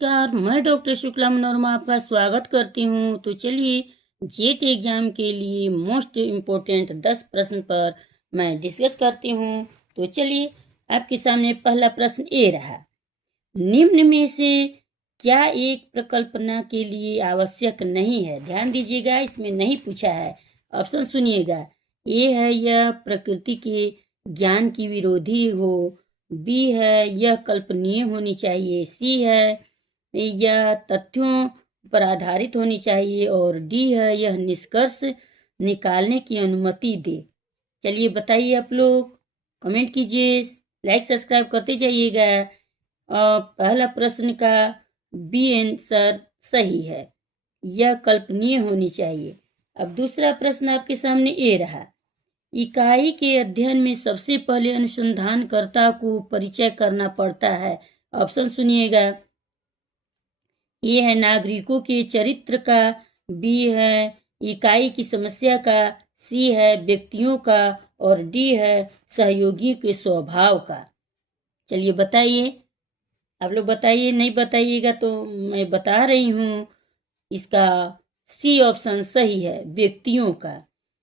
नमस्कार, मैं डॉक्टर शुक्ला मनोरमा आपका स्वागत करती हूँ। तो चलिए जेट एग्जाम के लिए मोस्ट इम्पोर्टेंट 10 प्रश्न पर मैं डिस्कस करती हूँ। तो चलिए आपके सामने पहला प्रश्न ये रहा, निम्न में से क्या एक प्रकल्पना के लिए आवश्यक नहीं है? ध्यान दीजिएगा, इसमें नहीं पूछा है। ऑप्शन सुनिएगा, ए है यह प्रकृति के ज्ञान की विरोधी हो, बी है यह कल्पनीय होनी चाहिए, सी है यह तथ्यों पर आधारित होनी चाहिए और डी है यह निष्कर्ष निकालने की अनुमति दे। चलिए बताइए, आप लोग कमेंट कीजिए, लाइक सब्सक्राइब करते जाइएगा। पहला प्रश्न का बी आंसर सही है, यह कल्पनीय होनी चाहिए। अब दूसरा प्रश्न आपके सामने ये रहा, इकाई के अध्ययन में सबसे पहले अनुसंधानकर्ता को परिचय करना पड़ता है। ऑप्शन सुनिएगा, ए है नागरिकों के चरित्र का, बी है इकाई की समस्या का, सी है व्यक्तियों का और डी है सहयोगी के स्वभाव का। चलिए बताइए, आप लोग बताइए, नहीं बताइएगा तो मैं बता रही हूँ, इसका सी ऑप्शन सही है, व्यक्तियों का।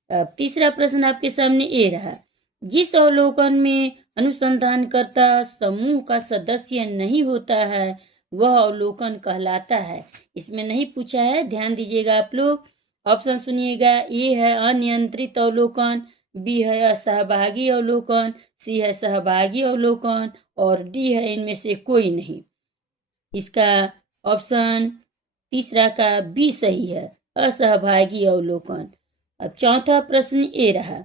अब तीसरा प्रश्न आपके सामने ये रहा, जिस अवलोकन में अनुसंधानकर्ता समूह का सदस्य नहीं होता है वह अवलोकन कहलाता है। इसमें नहीं पूछा है, ध्यान दीजिएगा आप लोग। ऑप्शन सुनिएगा, ए है अनियंत्रित अवलोकन, बी है असहभागी अवलोकन, सी है सहभागी अवलोकन और डी है इनमें से कोई नहीं। इसका ऑप्शन तीसरा का बी सही है, असहभागी अवलोकन। अब चौथा प्रश्न ये रहा,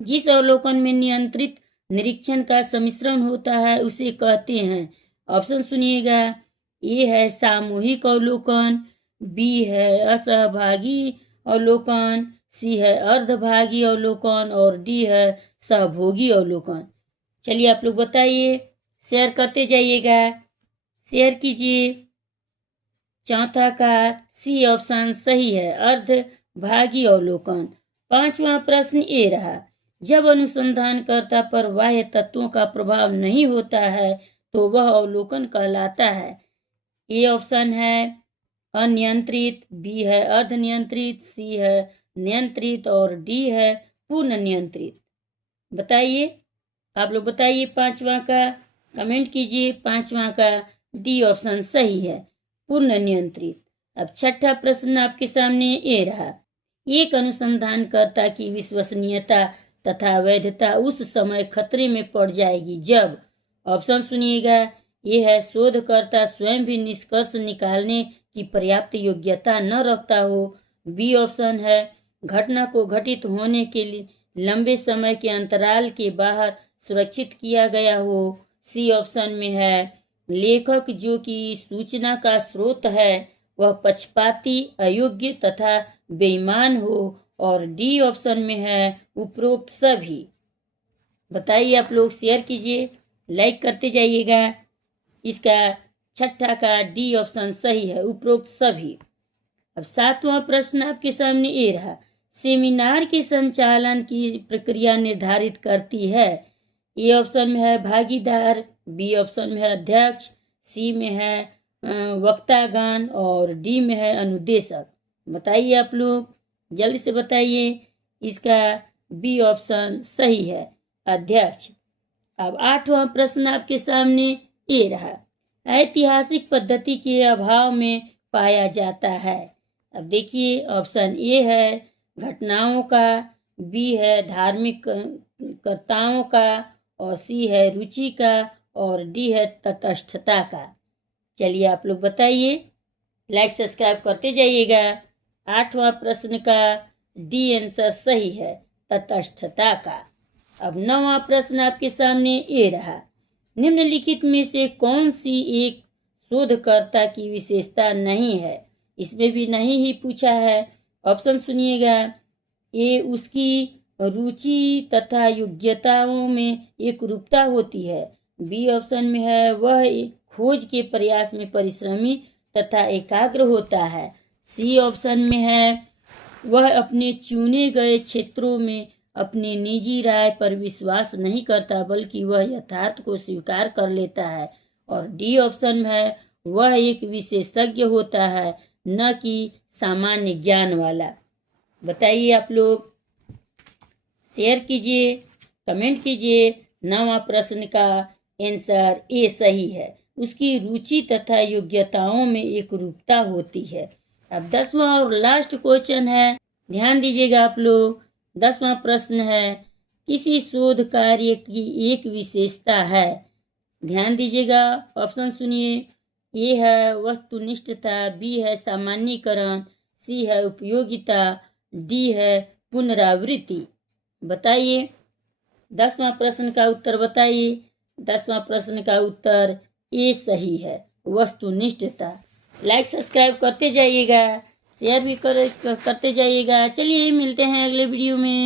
जिस अवलोकन में नियंत्रित निरीक्षण का सम्मिश्रण होता है उसे कहते हैं। ऑप्शन सुनिएगा, ए है सामूहिक अवलोकन, बी है असहभागी अवलोकन, सी है अर्धभागी अवलोकन और डी है सहभोगी अवलोकन। चलिए आप लोग बताइए, शेयर करते जाइएगा, शेयर कीजिए। चौथा का सी ऑप्शन सही है, अर्धभागी अवलोकन। पांचवा प्रश्न ये रहा, जब अनुसंधानकर्ता पर बाह्य तत्वों का प्रभाव नहीं होता है तो वह अवलोकन कहलाता है। ए ऑप्शन है अनियंत्रित, बी है अर्धनियंत्रित, सी है नियंत्रित और डी है पूर्ण नियंत्रित। बताइए, आप लोग बताइए, पांचवा का कमेंट कीजिए। पांचवा का डी ऑप्शन सही है, पूर्ण नियंत्रित। अब छठा प्रश्न आपके सामने ये रहा, एक अनुसंधानकर्ता की विश्वसनीयता तथा वैधता उस समय खतरे में पड़ जाएगी जब, ऑप्शन सुनिएगा, ये है शोधकर्ता स्वयं भी निष्कर्ष निकालने की पर्याप्त योग्यता न रखता हो, बी ऑप्शन है घटना को घटित होने के लिए लंबे समय के अंतराल के बाहर सुरक्षित किया गया हो, सी ऑप्शन में है लेखक जो कि सूचना का स्रोत है वह पक्षपाती, अयोग्य तथा बेईमान हो और डी ऑप्शन में है उपरोक्त सभी। बताइए, आप लोग शेयर कीजिए, लाइक करते जाइएगा। इसका छठा का डी ऑप्शन सही है, उपरोक्त सभी। अब सातवां प्रश्न आपके सामने ये रहा, सेमिनार के संचालन की प्रक्रिया निर्धारित करती है। ए ऑप्शन में है भागीदार, बी ऑप्शन में है अध्यक्ष, सी में है वक्तागण और डी में है अनुदेशक। बताइए, आप लोग जल्दी से बताइए, इसका बी ऑप्शन सही है, अध्यक्ष। अब आठवां प्रश्न आपके सामने ये रहा, ऐतिहासिक पद्धति के अभाव में पाया जाता है। अब देखिए, ऑप्शन ए है घटनाओं का, बी है धार्मिक कर्ताओं का और सी है रुचि का और डी है तटस्थता का। चलिए आप लोग बताइए, लाइक सब्सक्राइब करते जाइएगा। आठवां प्रश्न का डी आंसर सही है, तटस्थता का। अब नौवां प्रश्न आपके सामने ये रहा, निम्नलिखित में से कौन सी एक शोधकर्ता की विशेषता नहीं है? इसमें भी नहीं ही पूछा है। ऑप्शन सुनिएगा, ए उसकी रुचि तथा योग्यताओं में एक रूपता होती है, बी ऑप्शन में है वह खोज के प्रयास में परिश्रमी तथा एकाग्र होता है, सी ऑप्शन में है वह अपने चुने गए क्षेत्रों में अपनी निजी राय पर विश्वास नहीं करता बल्कि वह यथार्थ को स्वीकार कर लेता है और डी ऑप्शन में है वह एक विशेषज्ञ होता है, न कि सामान्य ज्ञान वाला। बताइए आप लोग, शेयर कीजिए, कमेंट कीजिए। 9वां प्रश्न का आंसर ए सही है। उसकी रुचि तथा योग्यताओं में एक रूपता होती है। अब 10वां और लास्ट क्वेश्चन है, ध्यान दीजिएगा आप लोग। 10वां प्रश्न है, किसी शोध कार्य की एक विशेषता है। ध्यान दीजिएगा, ऑप्शन सुनिए। ए है वस्तुनिष्ठता, बी है सामान्यीकरण, सी है उपयोगिता, डी है पुनरावृत्ति। बताइए, 10वां प्रश्न का उत्तर बताइए। 10वां प्रश्न का उत्तर ए सही है, वस्तुनिष्ठता। लाइक सब्सक्राइब करते जाइएगा, शेयर भी करते जाइएगा। चलिए मिलते हैं अगले वीडियो में।